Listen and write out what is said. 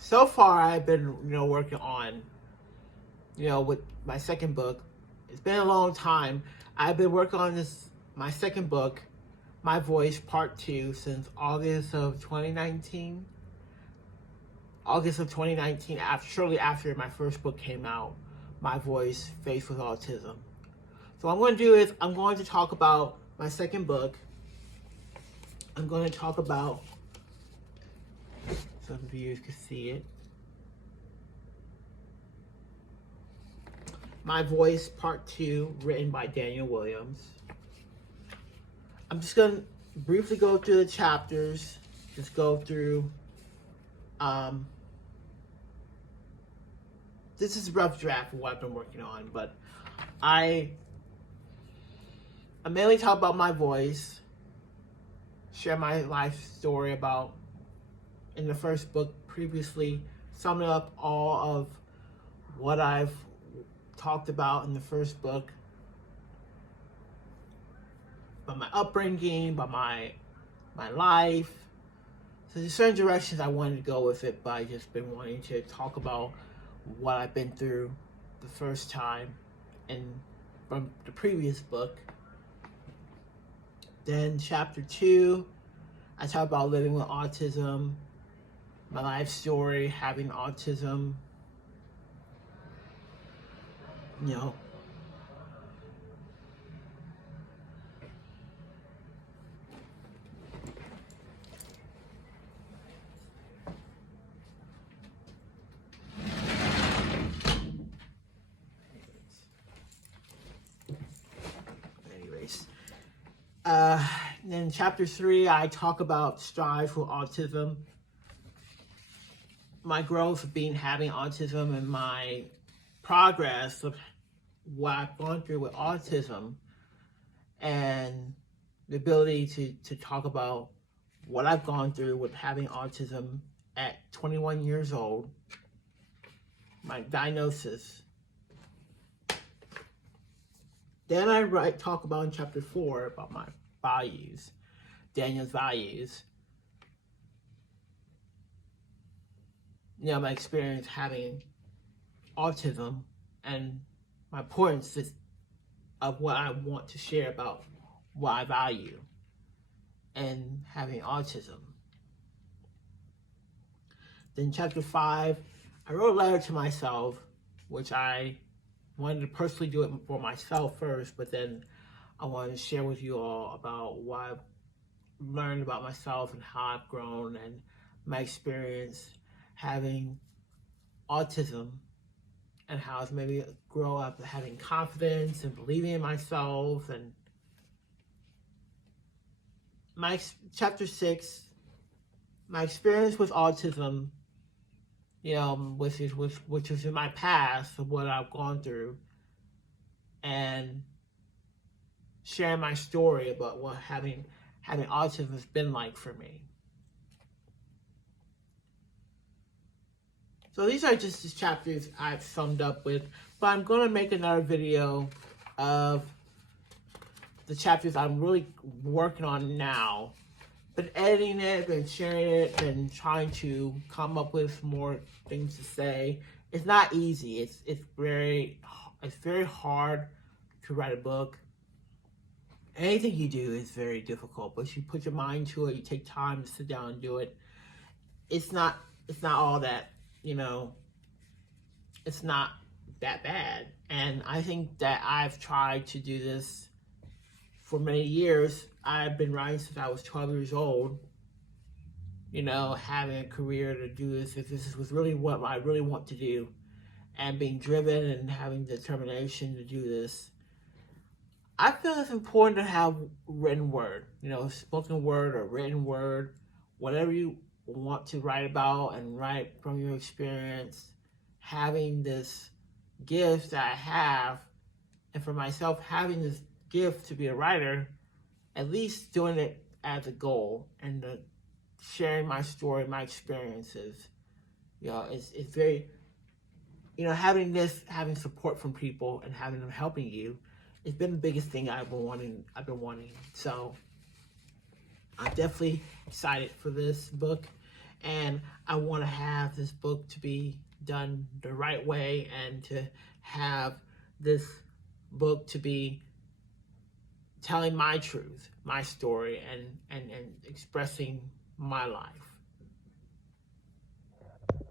So far I've been, working on, with my second book. It's been a long time. I've been working on my second book, My Voice Part 2, since August of 2019. Shortly after my first book came out, My Voice, Faced with Autism. So what I'm going to do is I'm going to talk about my second book. I'm going to talk about, some viewers can see it, My Voice Part 2, written by Daniel Williams. I'm just going to briefly go through the chapters, just go through, this is a rough draft of what I've been working on, but I mainly talk about my voice, share my life story about, in the first book previously, summing up all of what I've talked about in the first book, about my upbringing, about my life. So there's certain directions I wanted to go with it, but I just been wanting to talk about what I've been through the first time and from the previous book. Then chapter 2, I talk about living with autism, my life story, having autism, anyways. Then chapter 3, I talk about strive for autism, my growth of having autism, and my progress of what I've gone through with autism, and the ability to talk about what I've gone through with having autism at 21 years old, my diagnosis. Then I talk about in chapter 4 about my values, Daniel's values. My experience having autism and my importance of what I want to share about what I value and having autism. Then chapter 5, I wrote a letter to myself, which I wanted to personally do it for myself first, but then I wanted to share with you all about what I've learned about myself and how I've grown and my experience having autism and how it's made me grow up having confidence and believing in myself. And chapter 6, my experience with autism, which is in my past of what I've gone through, and sharing my story about what having autism has been like for me. So these are just the chapters I've summed up with, but I'm going to make another video of the chapters I'm really working on now. But editing it and sharing it and trying to come up with more things to say, it's not easy. It's very hard to write a book. Anything you do is very difficult, but you put your mind to it, you take time to sit down and do it. It's not all that, it's not that bad. And I think that I've tried to do this for many years. I've been writing since I was 12 years old, having a career to do this. If this was really what I really want to do, and being driven and having determination to do this, I feel it's important to have written word, spoken word or written word, whatever you want to write about and write from your experience. Having this gift that I have, and for myself, having this gift to be a writer, at least doing it as a goal and sharing my story, my experiences, it's very, having support from people and having them helping you, it's been the biggest thing I've been wanting. So I'm definitely excited for this book, And I want to have this book to be done the right way, and to have this book to be telling my truth, my story, and expressing my life.